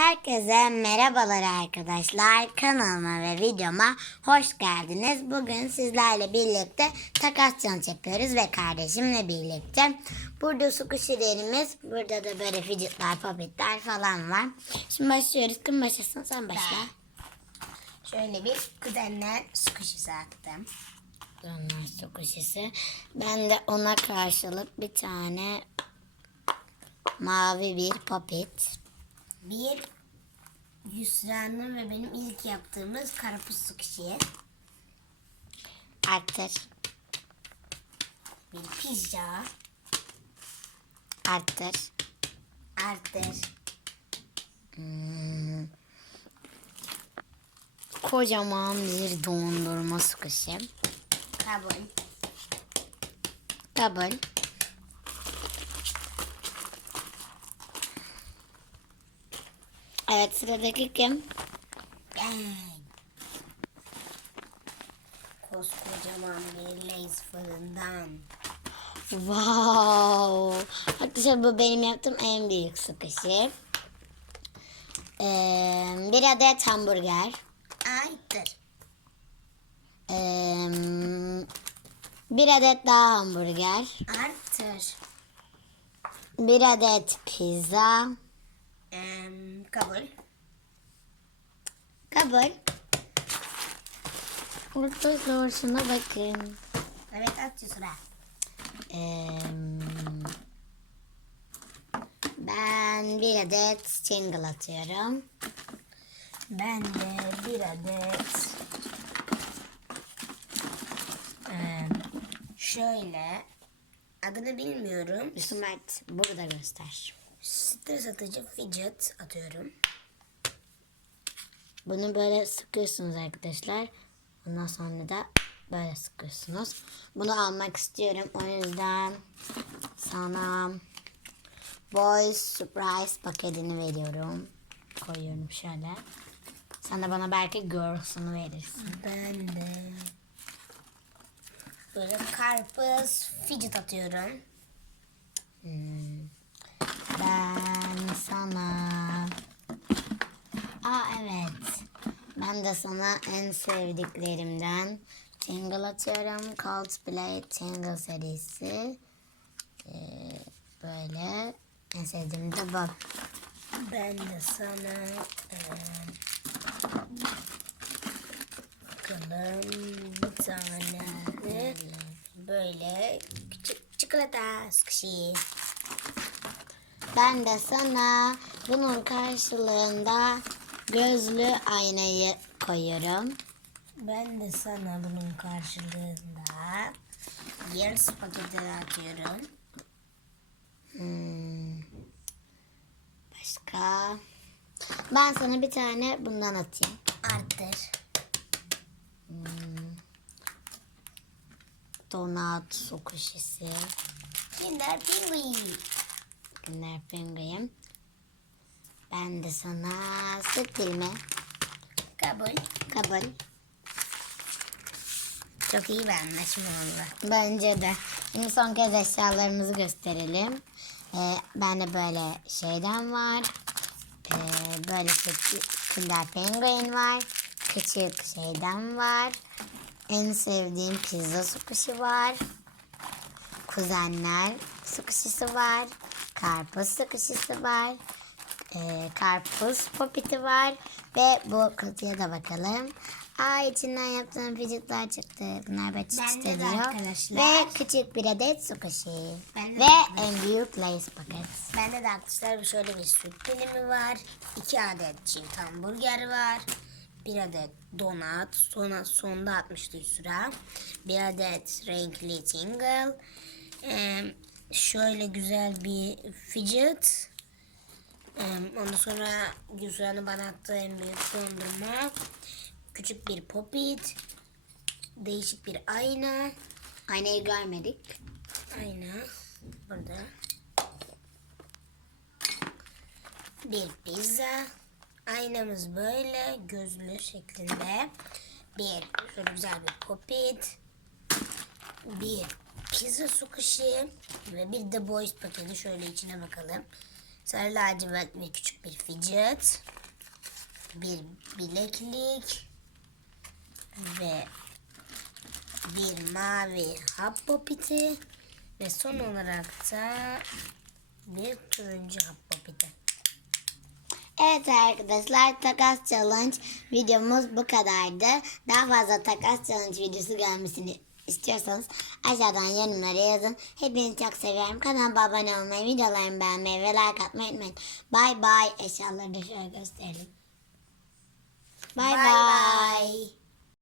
Herkese merhabalar arkadaşlar. Kanalıma ve videoma hoş geldiniz. Bugün sizlerle birlikte takas challenge yapıyoruz ve kardeşimle birlikte. Burada su kuşilerimiz, burada da böyle fidgetler, puppetler falan var. Şimdi başlıyoruz. Kim başlasın? Sen başla. Şöyle bir kuzenler su kuşusu attım. Onlar su kuşisi. Ben de ona karşılık bir tane mavi bir puppet. Bir Yusra'nın ve benim ilk yaptığımız karpuz su kuşuyu. Arttır, Bir pizza. arttır. Arttır. Hmm. Kocaman bir dondurma sıkışı. Kabul. Kabul. Evet sıradaki kim? Ben. Koskocaman bir Lay's fırından. Wow. Arkadaşlar bu benim yaptığım en büyük sıkışı. Ee, bir adet hamburger. Arttır. Ee, bir adet daha hamburger. Arttır. Bir adet pizza. Ee, kabul. Kabul. Orta sorusuna bakın. Evet at Yusra. Ee, ben bir adet single atıyorum. Ben de bir adet ee, şöyle adını bilmiyorum. Mert burada göster. Stres atıcı fidget atıyorum. Bunu böyle sıkıyorsunuz arkadaşlar. Ondan sonra da böyle sıkıyorsunuz. Bunu almak istiyorum. O yüzden sana Boys Surprise paketini veriyorum. Koyuyorum şöyle. Sen de bana belki Girls'unu verirsin. Ben de böyle karpuz fidget atıyorum. Hmm. Ben sana... Aa evet. Ben de sana en sevdiklerimden Tingle atıyorum. Coldplay Tingle serisi. Ee, böyle. En sevdiğim de bu. Ben de sana ee, bakalım bir tane de böyle küçük çikolata sıkışı. Ben de sana bunun karşılığında gözlü aynayı koyuyorum. Ben de sana bunun karşılığında Years paketini atıyorum. Hmm. Başka? Ben sana bir tane bundan atayım. Arttır. Donat su kuşisi. Kinder Pingui. Günler penguin. Ben de sana süt dilimi. Kabul. Kabul. Çok iyi bir anlaşma oldu. Bence de. Şimdi son kez eşyalarımızı gösterelim. Ee, bende böyle şeyden var. Ee, böyle küçük Kinder Penguin var. Küçük şeyden var. En sevdiğim pizza sukuşu var. Kuzenler sukuşusu var. Karpuz sukuşusu var. Ee, karpuz popiti var. Ve bu kutuya da bakalım. Aa içinden yaptığım fidgetler çıktı. Bunlar böyle çıt Bende de ediyor. arkadaşlar. Ve küçük bir adet. Bende de Ve en büyük lace paket. Bende de arkadaşlar şöyle bir süt dilimi var. iki adet çift hamburger var. Bir adet donat. Sonra sonda 60 sıra. Bir adet renkli tingle. Ee, şöyle güzel bir fidget. Ondan sonra Yusra'nın bana attığı en büyük dondurma. Küçük bir popit. Değişik bir ayna. Aynayı görmedik. Ayna burada. Bir pizza. Aynamız böyle gözlü şeklinde. Bir şöyle güzel bir popit. Bir pizza su kuşu ve bir de boys paketi şöyle içine bakalım. Sarı lacivert ve küçük bir fidget. Bir bileklik. Ve bir mavi hap popiti. Ve son olarak da bir turuncu hap popiti. Evet arkadaşlar takas challenge videomuz bu kadardı. Daha fazla takas challenge videosu gelmesini istiyorsanız aşağıdan yorumlara yazın. Hepinizi çok seviyorum. Kanalıma abone olmayı, videolarımı beğenmeyi ve like atmayı unutmayın. Bye bye. Eşyaları da şöyle gösterelim. Bye. bye.